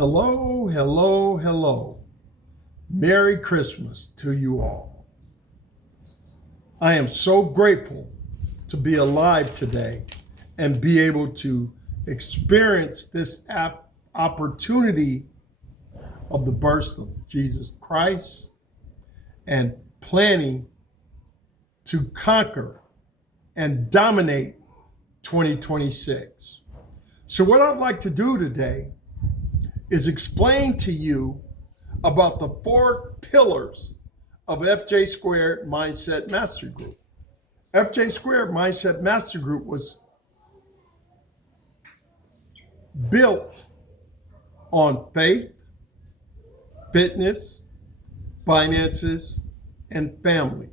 Hello, hello, hello. Merry Christmas to you all. I am so grateful to be alive today and be able to experience this opportunity of the birth of Jesus Christ and planning to conquer and dominate 2026. So what I'd like to do today is explain to you about the 4 pillars of FJ Squared Mindset Mastery Group. FJ Squared Mindset Mastery Group was built on faith, fitness, finances, and family.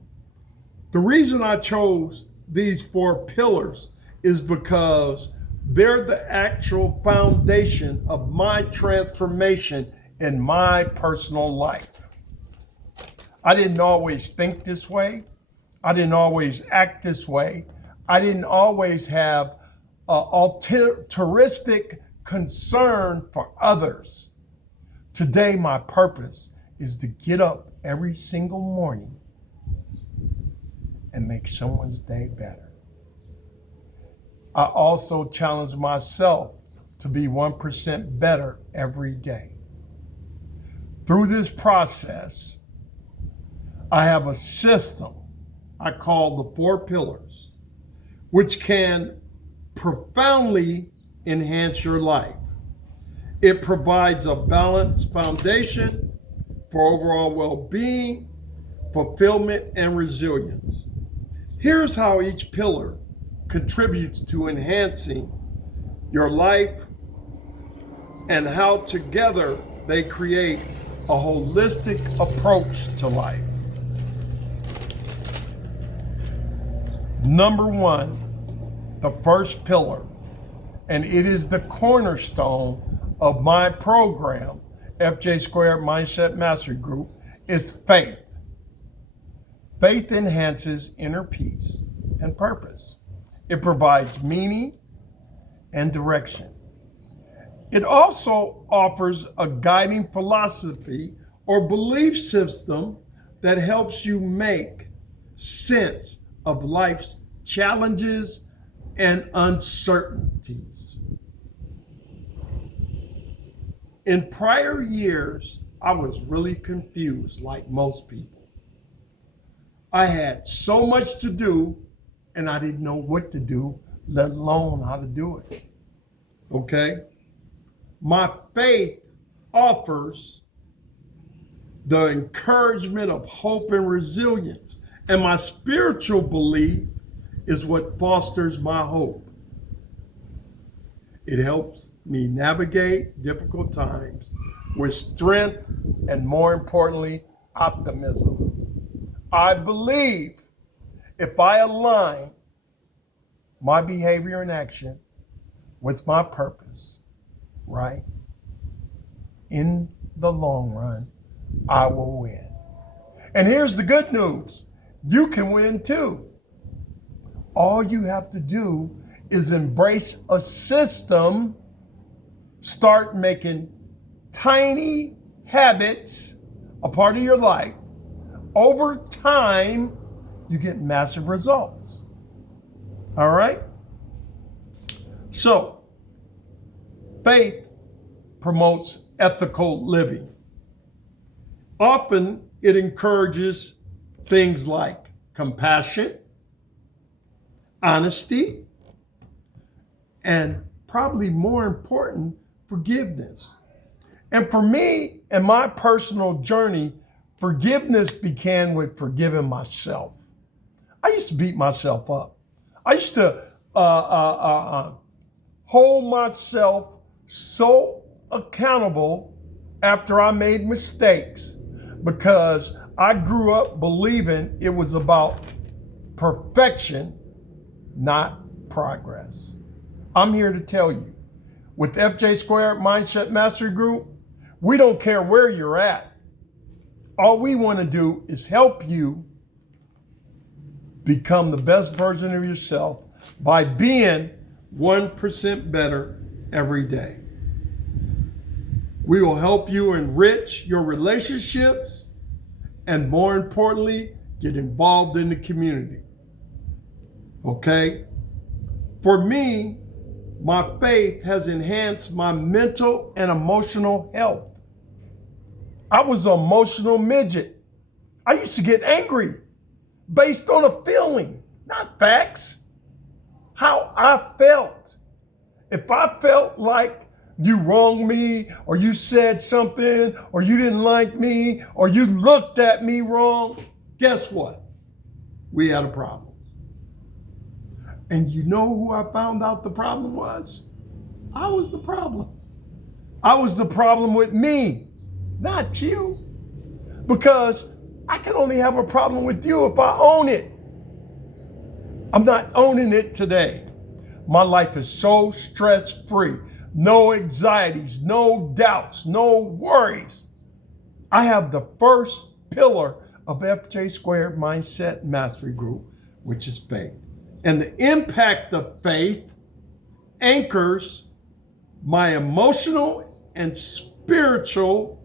The reason I chose these 4 pillars is because they're the actual foundation of my transformation in my personal life. I didn't always think this way. I didn't always act this way. I didn't always have altruistic concern for others. Today, my purpose is to get up every single morning and make someone's day better. I also challenge myself to be 1% better every day. Through this process, I have a system I call the 4 pillars, which can profoundly enhance your life. It provides a balanced foundation for overall well-being, fulfillment, and resilience. Here's how each pillar contributes to enhancing your life and how together they create a holistic approach to life. Number 1, the first pillar, and it is the cornerstone of my program, FJ Squared Mindset Mastery Group, is faith. Faith enhances inner peace and purpose. It provides meaning and direction. It also offers a guiding philosophy or belief system that helps you make sense of life's challenges and uncertainties. In prior years, I was really confused like most people. I had so much to do and I didn't know what to do, let alone how to do it. Okay? My faith offers the encouragement of hope and resilience. And my spiritual belief is what fosters my hope. It helps me navigate difficult times with strength and, more importantly, optimism. I believe if I align my behavior and action with my purpose, right, in the long run, I will win. And here's the good news. You can win too. All you have to do is embrace a system, start making tiny habits a part of your life. Over time, you get massive results. All right? So, faith promotes ethical living. Often, it encourages things like compassion, honesty, and probably more important, forgiveness. And for me, in my personal journey, forgiveness began with forgiving myself. I used to beat myself up. I used to hold myself so accountable after I made mistakes because I grew up believing it was about perfection, not progress. I'm here to tell you, with FJ Squared Mindset Mastery Group, we don't care where you're at. All we want to do is help you become the best version of yourself by being 1% better every day. We will help you enrich your relationships and, more importantly, get involved in the community. Okay? For me, my faith has enhanced my mental and emotional health. I was an emotional midget. I used to get angry based on a feeling, not facts. How I felt. If I felt like you wronged me, or you said something, or you didn't like me, or you looked at me wrong, guess what? We had a problem. And you know who I found out the problem was? I was the problem. I was the problem with me, not you. Because I can only have a problem with you if I own it. I'm not owning it today. My life is so stress-free. No anxieties, no doubts, no worries. I have the first pillar of FJ Squared Mindset Mastery Group, which is faith. And the impact of faith anchors my emotional and spiritual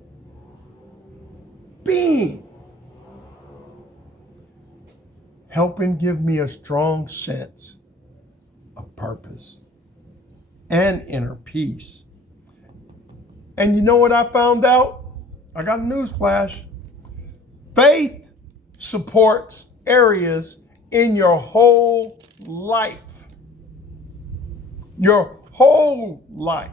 being, helping give me a strong sense of purpose and inner peace. And you know what I found out? I got a news flash. Faith supports areas in your whole life. Your whole life.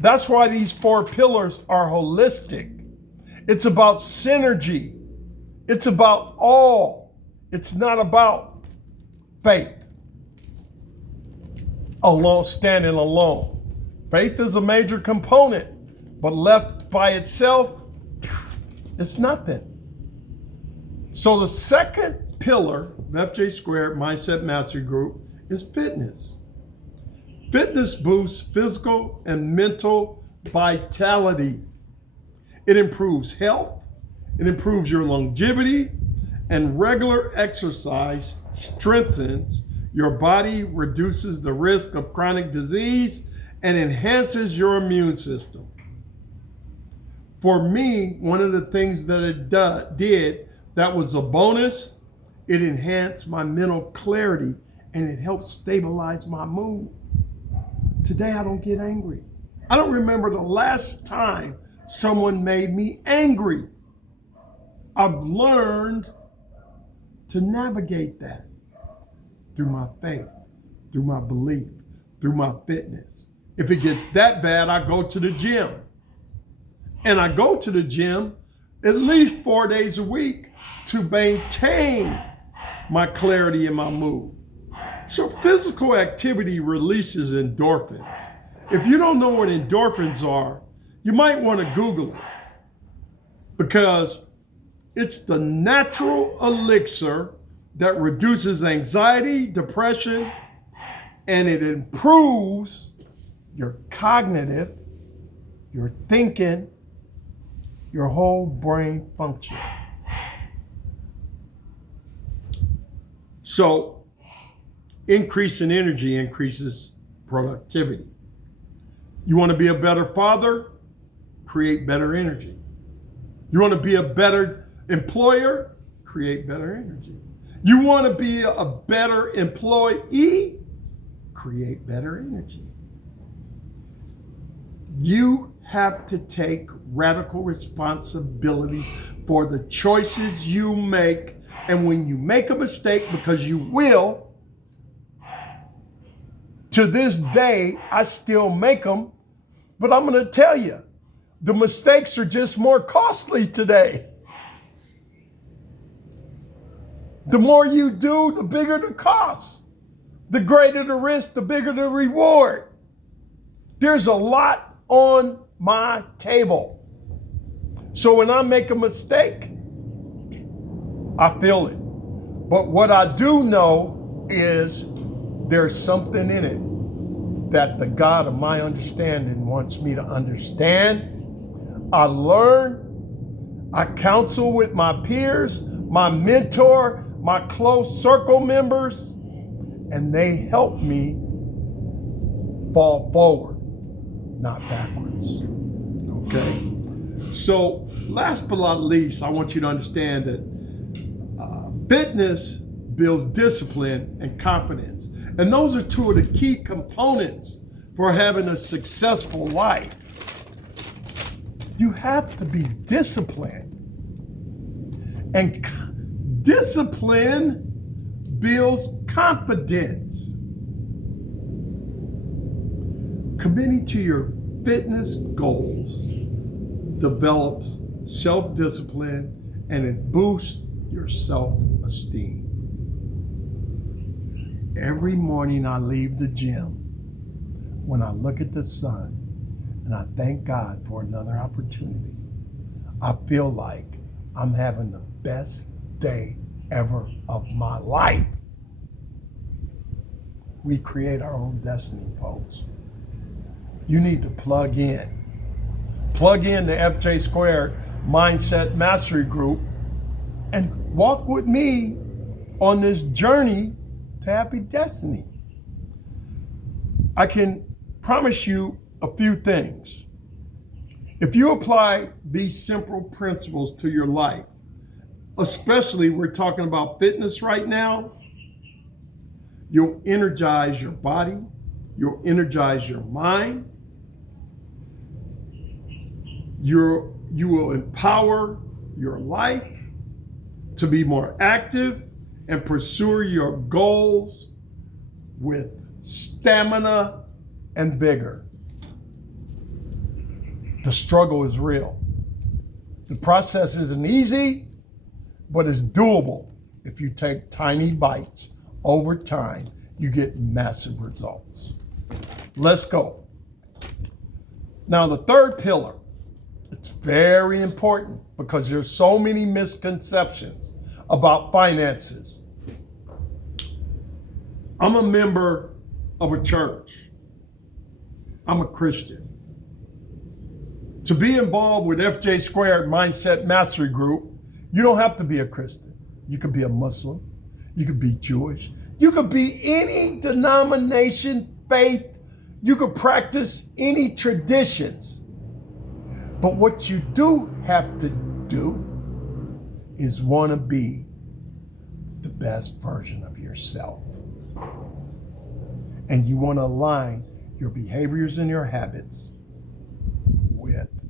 That's why these 4 pillars are holistic. It's about synergy. It's about all. It's not about faith alone, standing alone. Faith is a major component, but left by itself, it's nothing. So the second pillar of FJ Squared Mindset Mastery Group is fitness. Fitness boosts physical and mental vitality. It improves health, it improves your longevity, and regular exercise strengthens your body, reduces the risk of chronic disease, and enhances your immune system. For me, one of the things that it did that was a bonus, it enhanced my mental clarity and it helped stabilize my mood. Today, I don't get angry. I don't remember the last time someone made me angry. I've learned to navigate that through my faith, through my belief, through my fitness. If it gets that bad, I go to the gym. And I go to the gym at least 4 days a week to maintain my clarity and my mood. So physical activity releases endorphins. If you don't know what endorphins are, you might want to Google it, because it's the natural elixir that reduces anxiety, depression, and it improves your cognitive, your thinking, your whole brain function. So, increase in energy increases productivity. You want to be a better father? Create better energy. You want to be a better employer? Create better energy. You want to be a better employee? Create better energy. You have to take radical responsibility for the choices you make. And when you make a mistake, because you will, to this day, I still make them, but I'm going to tell you, the mistakes are just more costly today. The more you do, the bigger the cost. The greater the risk, the bigger the reward. There's a lot on my table. So when I make a mistake, I feel it. But what I do know is there's something in it that the God of my understanding wants me to understand. I learn, I counsel with my peers, my mentor, my close circle members, and they help me fall forward, not backwards. Okay? So last but not least, I want you to understand that fitness builds discipline and confidence. And those are two of the key components for having a successful life. You have to be disciplined. And discipline builds confidence. Committing to your fitness goals develops self-discipline and it boosts your self-esteem. Every morning I leave the gym, when I look at the sun and I thank God for another opportunity, I feel like I'm having the best day ever of my life. We create our own destiny, folks. You need to plug in. Plug in the FJ Squared Mindset Mastery Group and walk with me on this journey to happy destiny. I can promise you a few things. If you apply these simple principles to your life, especially we're talking about fitness right now, you'll energize your body, you'll energize your mind, you will empower your life to be more active and pursue your goals with stamina and vigor. The struggle is real. The process isn't easy, but it's doable. If you take tiny bites over time, you get massive results. Let's go. Now, the third pillar, it's very important because there's so many misconceptions about finances. I'm a member of a church. I'm a Christian. To be involved with FJ Squared Mindset Mastery Group, you don't have to be a Christian. You could be a Muslim. You could be Jewish. You could be any denomination, faith. You could practice any traditions. But what you do have to do is want to be the best version of yourself. And you want to align your behaviors and your habits with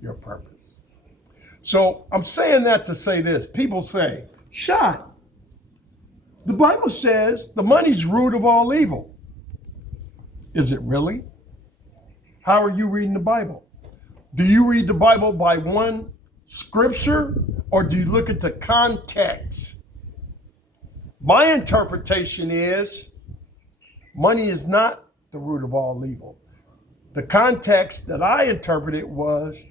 your purpose. So I'm saying that to say this. People say, Shot, the Bible says the money's root of all evil. Is it really? How are you reading the Bible? Do you read the Bible by one scripture or do you look at the context? My interpretation is money is not the root of all evil. The context that I interpreted was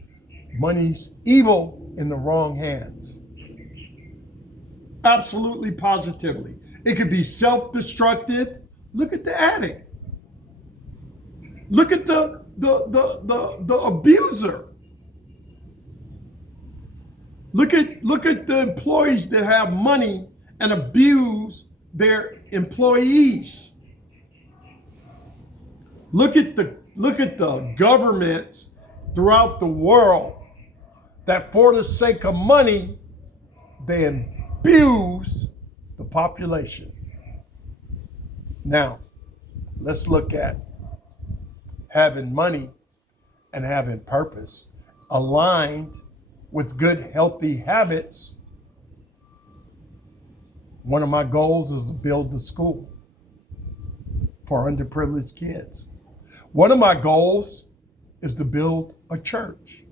money's evil in the wrong hands. Absolutely, positively. It could be self-destructive. Look at the addict. Look at the abuser. Look at the employees that have money and abuse their employees. Look at the governments throughout the world that for the sake of money, they abuse the population. Now, let's look at having money and having purpose aligned with good, healthy habits. One of my goals is to build the school for underprivileged kids. One of my goals is to build a church.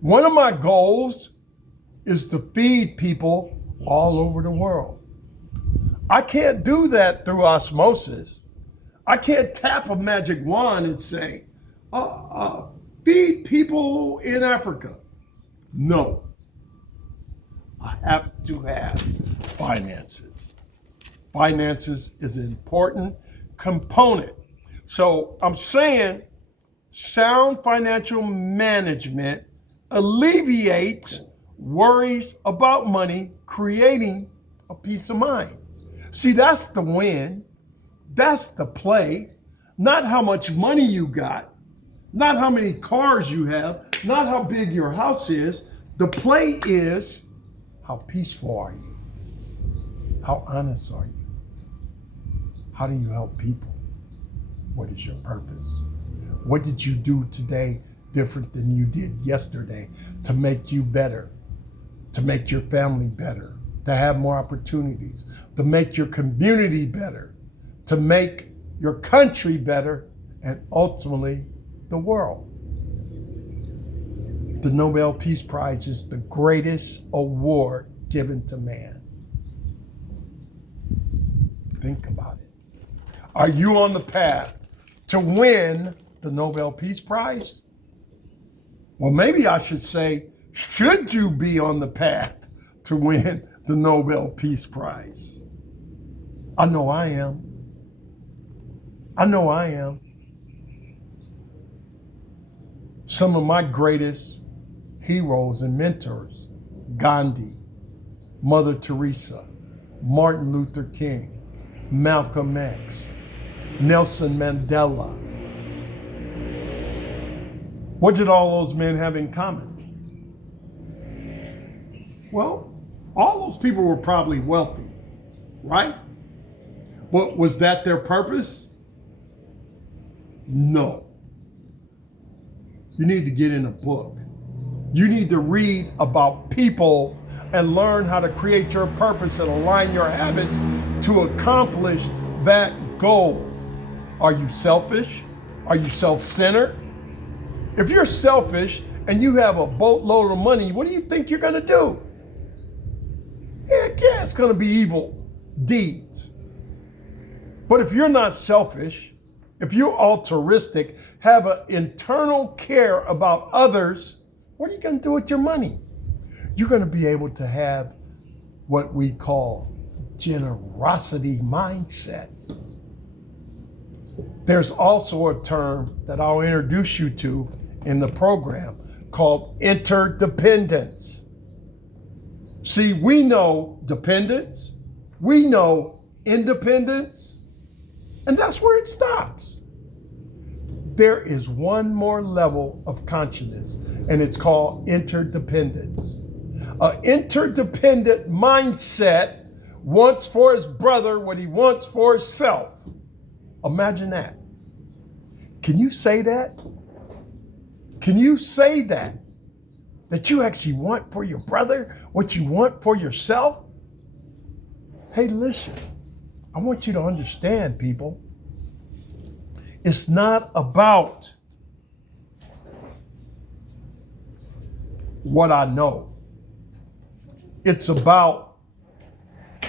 One of my goals is to feed people all over the world. I can't do that through osmosis. I can't tap a magic wand and say, feed people in Africa. No. I have to have finances. Finances is an important component. So I'm saying sound financial management alleviates worries about money, creating a peace of mind. See, that's the win. That's the play. Not how much money you got, not how many cars you have, not how big your house is. The play is, how peaceful are you? How honest are you? How do you help people? What is your purpose? What did you do today different than you did yesterday to make you better, to make your family better, to have more opportunities, to make your community better, to make your country better, and ultimately the world? The Nobel Peace Prize is the greatest award given to man. Think about it. Are you on the path to win the Nobel Peace Prize? Well, maybe I should say, should you be on the path to win the Nobel Peace Prize? I know I am. I know I am. Some of my greatest heroes and mentors, Gandhi, Mother Teresa, Martin Luther King, Malcolm X, Nelson Mandela. What did all those men have in common? Well, all those people were probably wealthy, right? But was that their purpose? No. You need to get in a book. You need to read about people and learn how to create your purpose and align your habits to accomplish that goal. Are you selfish? Are you self-centered? If you're selfish and you have a boatload of money, what do you think you're going to do? Heck yeah, it's going to be evil deeds. But if you're not selfish, if you're altruistic, have an internal care about others, what are you going to do with your money? You're going to be able to have what we call generosity mindset. There's also a term that I'll introduce you to in the program called interdependence. See, we know dependence, we know independence, and that's where it stops. There is one more level of consciousness, and it's called interdependence. An interdependent mindset wants for his brother what he wants for himself. Imagine that. Can you say that? Can you say that? That you actually want for your brother what you want for yourself? Hey, listen, I want you to understand, people. It's not about what I know. It's about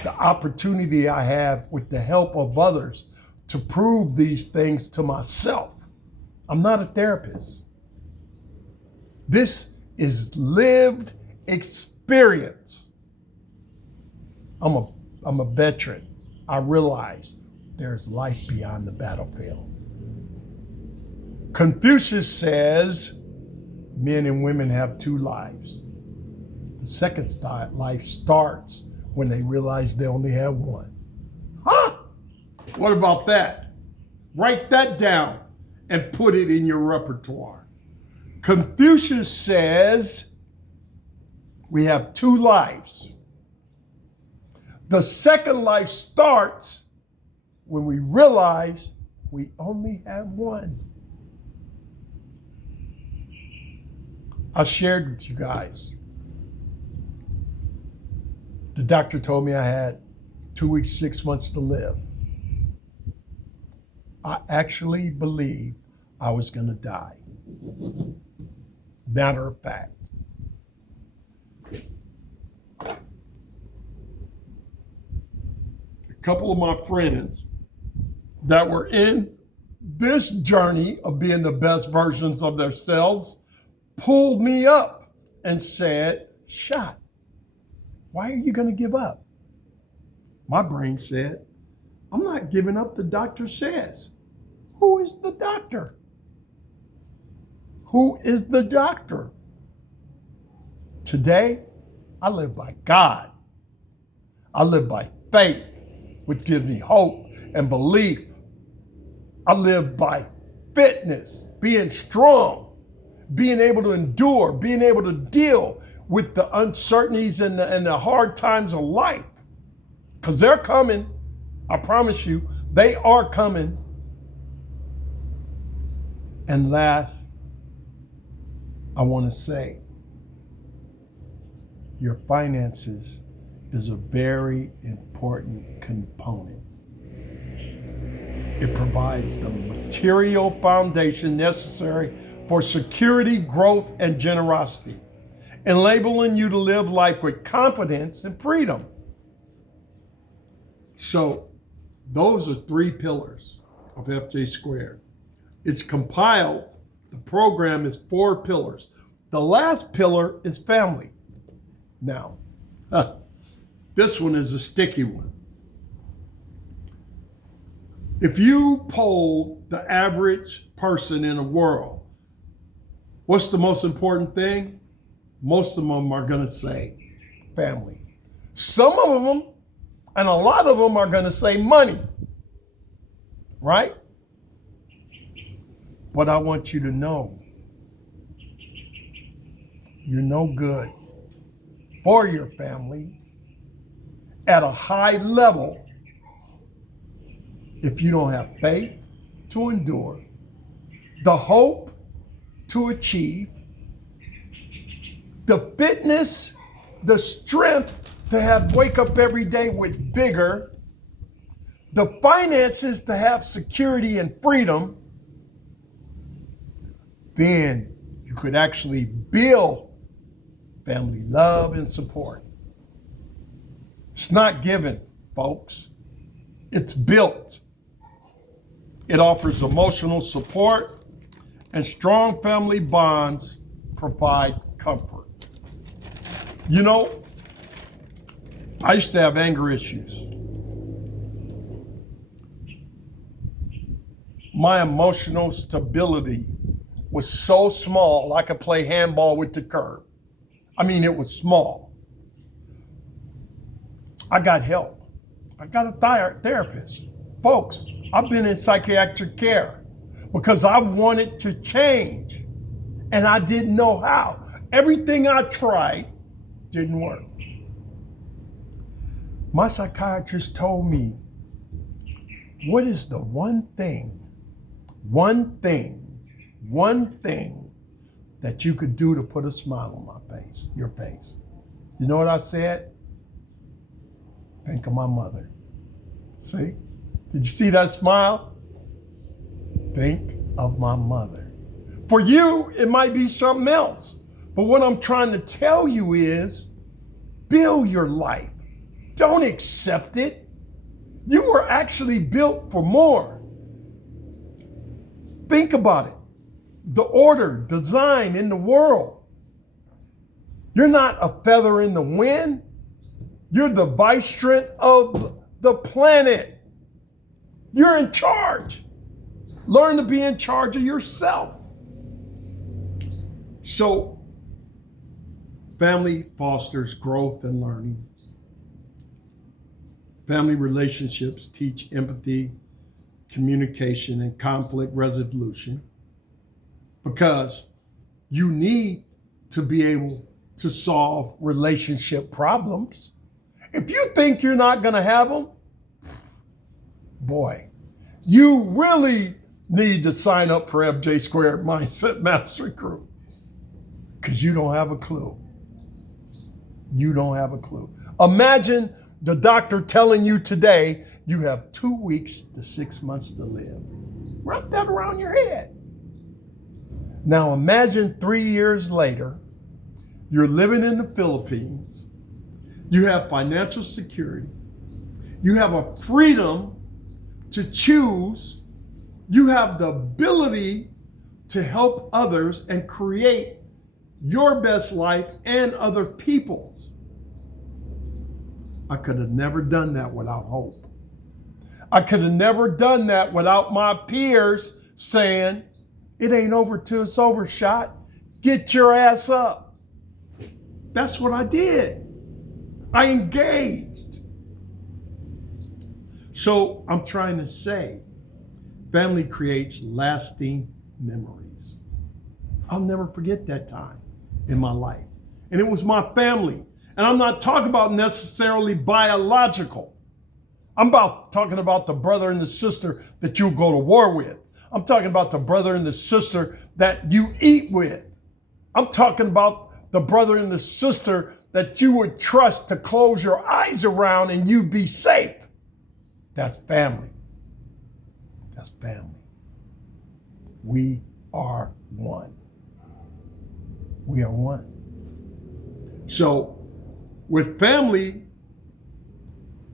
the opportunity I have with the help of others to prove these things to myself. I'm not a therapist. This is lived experience. I'm a veteran. I realize there's life beyond the battlefield. Confucius says men and women have two lives. The second life starts when they realize they only have one. Huh? What about that? Write that down and put it in your repertoire. Confucius says we have two lives. The second life starts when we realize we only have one. I shared with you guys. The doctor told me I had 2 weeks, 6 months to live. I actually believed I was going to die. Matter of fact. A couple of my friends that were in this journey of being the best versions of themselves pulled me up and said, "Shot, why are you going to give up?" My brain said, "I'm not giving up, the doctor says." Who is the doctor? Who is the doctor? Today, I live by God. I live by faith, which gives me hope and belief. I live by fitness being strong, being able to endure, being able to deal with the uncertainties and the hard times of life. Because they're coming. I promise you, they are coming. And last, I want to say, your finances is a very important component. It provides the material foundation necessary for security, growth, and generosity, enabling you to live life with confidence and freedom. So those are 3 pillars of FJ Squared. It's compiled. The program is 4 pillars. The last pillar is family. Now, this one is a sticky one. If you polled the average person in the world, what's the most important thing? Most of them are going to say family. Some of them, and a lot of them, are going to say money, right? But I want you to know, you're no good for your family at a high level if you don't have faith to endure, the hope to achieve, the fitness, the strength to wake up every day with vigor, the finances to have security and freedom, then you could actually build family love and support. It's not given, folks. It's built. It offers emotional support, and strong family bonds provide comfort. You know, I used to have anger issues. My emotional stability was so small I could play handball with the curb. I mean, it was small. I got help. I got a therapist. Folks, I've been in psychiatric care because I wanted to change and I didn't know how. Everything I tried didn't work. My psychiatrist told me, what is the one thing that you could do to put a smile on my face, your face? You know what I said? Think of my mother. See? Did you see that smile? Think of my mother. For you, it might be something else. But what I'm trying to tell you is, build your life. Don't accept it. You were actually built for more. Think about it. The order, design in the world. You're not a feather in the wind. You're the vicegerent of the planet. You're in charge. Learn to be in charge of yourself. So, family fosters growth and learning. Family relationships teach empathy, communication, and conflict resolution, because you need to be able to solve relationship problems. If you think you're not going to have them, boy, you really need to sign up for FJ Squared Mindset Mastery Group, because you don't have a clue. You don't have a clue. Imagine the doctor telling you today you have 2 weeks to 6 months to live. Wrap that around your head. Now imagine 3 years later, you're living in the Philippines. You have financial security. You have a freedom to choose. You have the ability to help others and create your best life and other people's. I could have never done that without hope. I could have never done that without my peers saying, it ain't over till it's overshot. Get your ass up. That's what I did. I engaged. So I'm trying to say, family creates lasting memories. I'll never forget that time in my life. And it was my family. And I'm not talking about necessarily biological. I'm talking about the brother and the sister that you'll go to war with. I'm talking about the brother and the sister that you eat with. I'm talking about the brother and the sister that you would trust to close your eyes around and you'd be safe. That's family. That's family. We are one. We are one. So with family,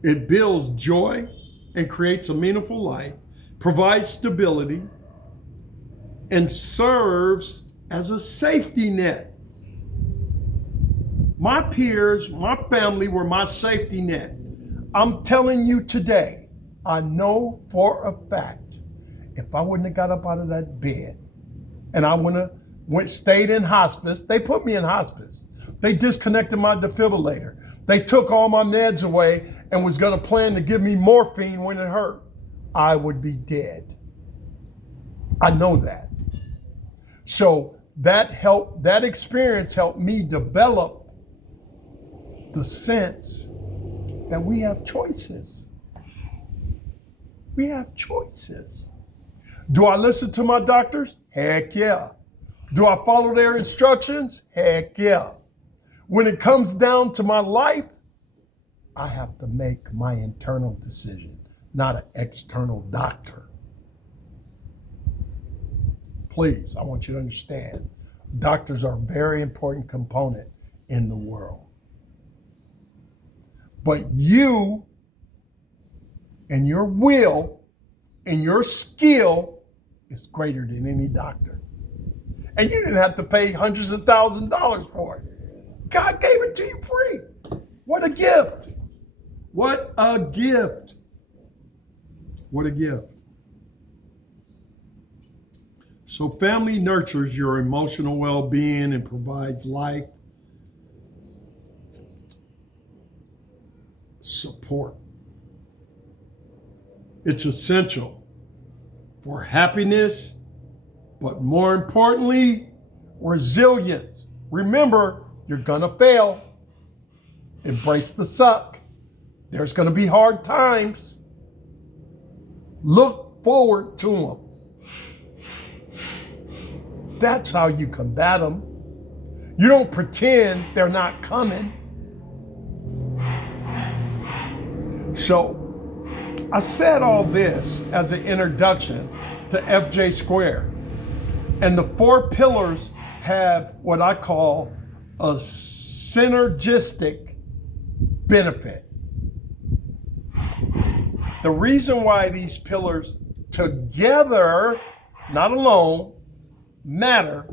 it builds joy and creates a meaningful life, provides stability, and serves as a safety net. My peers, my family were my safety net. I'm telling you today, I know for a fact, if I wouldn't have got up out of that bed and I wouldn't have stayed in hospice, they put me in hospice. They disconnected my defibrillator. They took all my meds away and was gonna plan to give me morphine when it hurt. I would be dead. I know that. So that experience helped me develop the sense that we have choices. We have choices. Do I listen to my doctors? Heck yeah. Do I follow their instructions? Heck yeah. When it comes down to my life, I have to make my internal decision, not an external doctor. Please, I want you to understand, doctors are a very important component in the world. But you and your will and your skill is greater than any doctor. And you didn't have to pay hundreds of thousands of dollars for it. God gave it to you free. What a gift. What a gift. What a gift. So family nurtures your emotional well-being and provides life support. It's essential for happiness, but more importantly, resilience. Remember, you're gonna fail. Embrace the suck. There's gonna be hard times. Look forward to them. That's how you combat them. You don't pretend they're not coming. So I said all this as an introduction to FJ Square. And the 4 pillars have what I call a synergistic benefit. The reason why these pillars together, not alone, matter,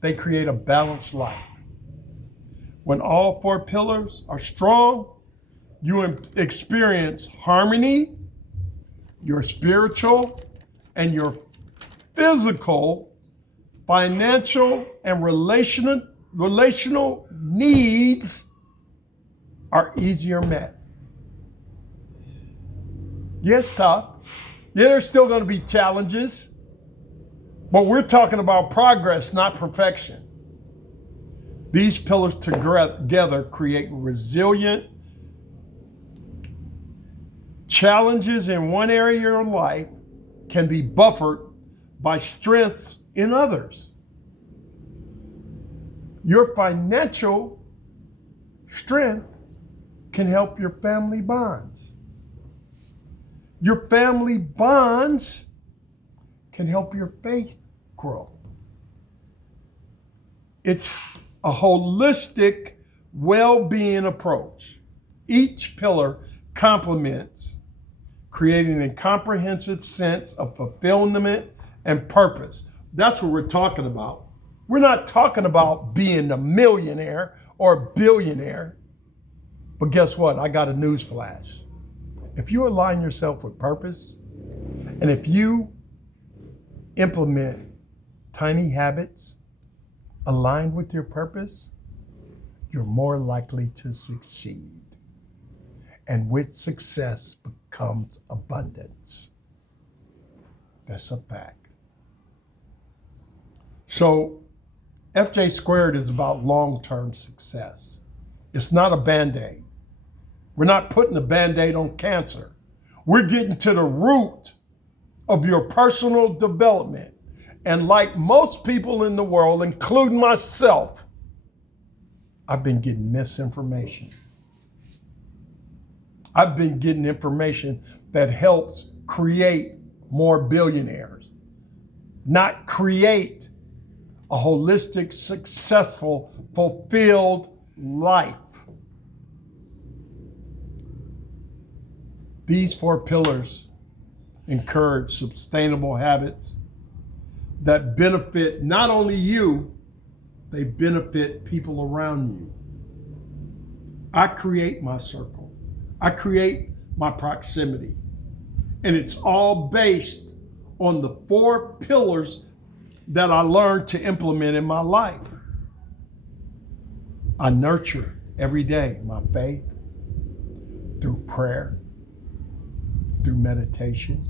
they create a balanced life. When all 4 pillars are strong, you experience harmony, your spiritual and your physical, financial, and relational needs are easier met. Yes, tough. Yeah, there's still going to be challenges, but we're talking about progress, not perfection. These pillars together create resilient challenges in one area of your life can be buffered by strengths in others. Your financial strength can help your family bonds. Your family bonds can help your faith grow. It's a holistic well-being approach. Each pillar complements, creating a comprehensive sense of fulfillment and purpose. That's what we're talking about. We're not talking about being a millionaire or a billionaire. But guess what? I got a news flash. If you align yourself with purpose, and if you implement tiny habits aligned with your purpose, you're more likely to succeed. And with success becomes abundance. That's a fact. So FJ squared is about long-term success. It's not a Band-Aid. We're not putting a Band-Aid on cancer. We're getting to the root of your personal development. And like most people in the world, including myself, I've been getting misinformation. I've been getting information that helps create more billionaires, not create a holistic, successful, fulfilled life. These 4 pillars encourage sustainable habits that benefit not only you, they benefit people around you. I create my circle. I create my proximity. And it's all based on the 4 pillars that I learned to implement in my life. I nurture every day my faith through prayer, through meditation,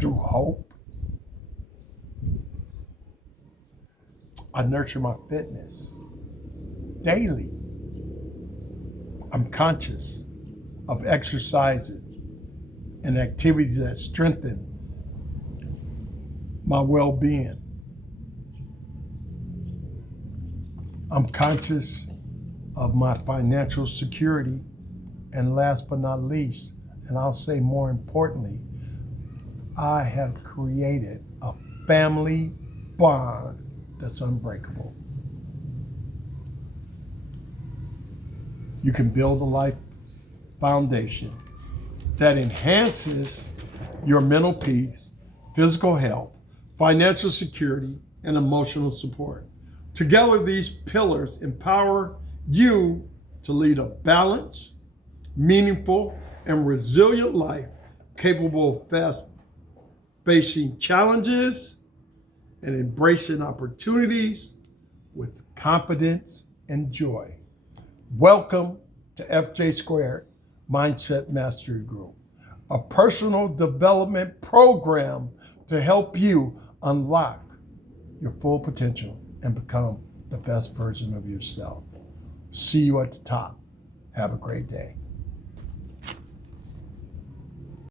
through hope. I nurture my fitness daily. I'm conscious of exercising and activities that strengthen my well-being. I'm conscious of my financial security. And last but not least, and I'll say more importantly, I have created a family bond that's unbreakable. You can build a life foundation that enhances your mental peace, physical health, financial security, and emotional support. Together, these pillars empower you to lead a balanced, meaningful, and resilient life capable of facing challenges and embracing opportunities with confidence and joy. Welcome to FJ Squared Mindset Mastery Group, a personal development program to help you unlock your full potential and become the best version of yourself. See you at the top. Have a great day.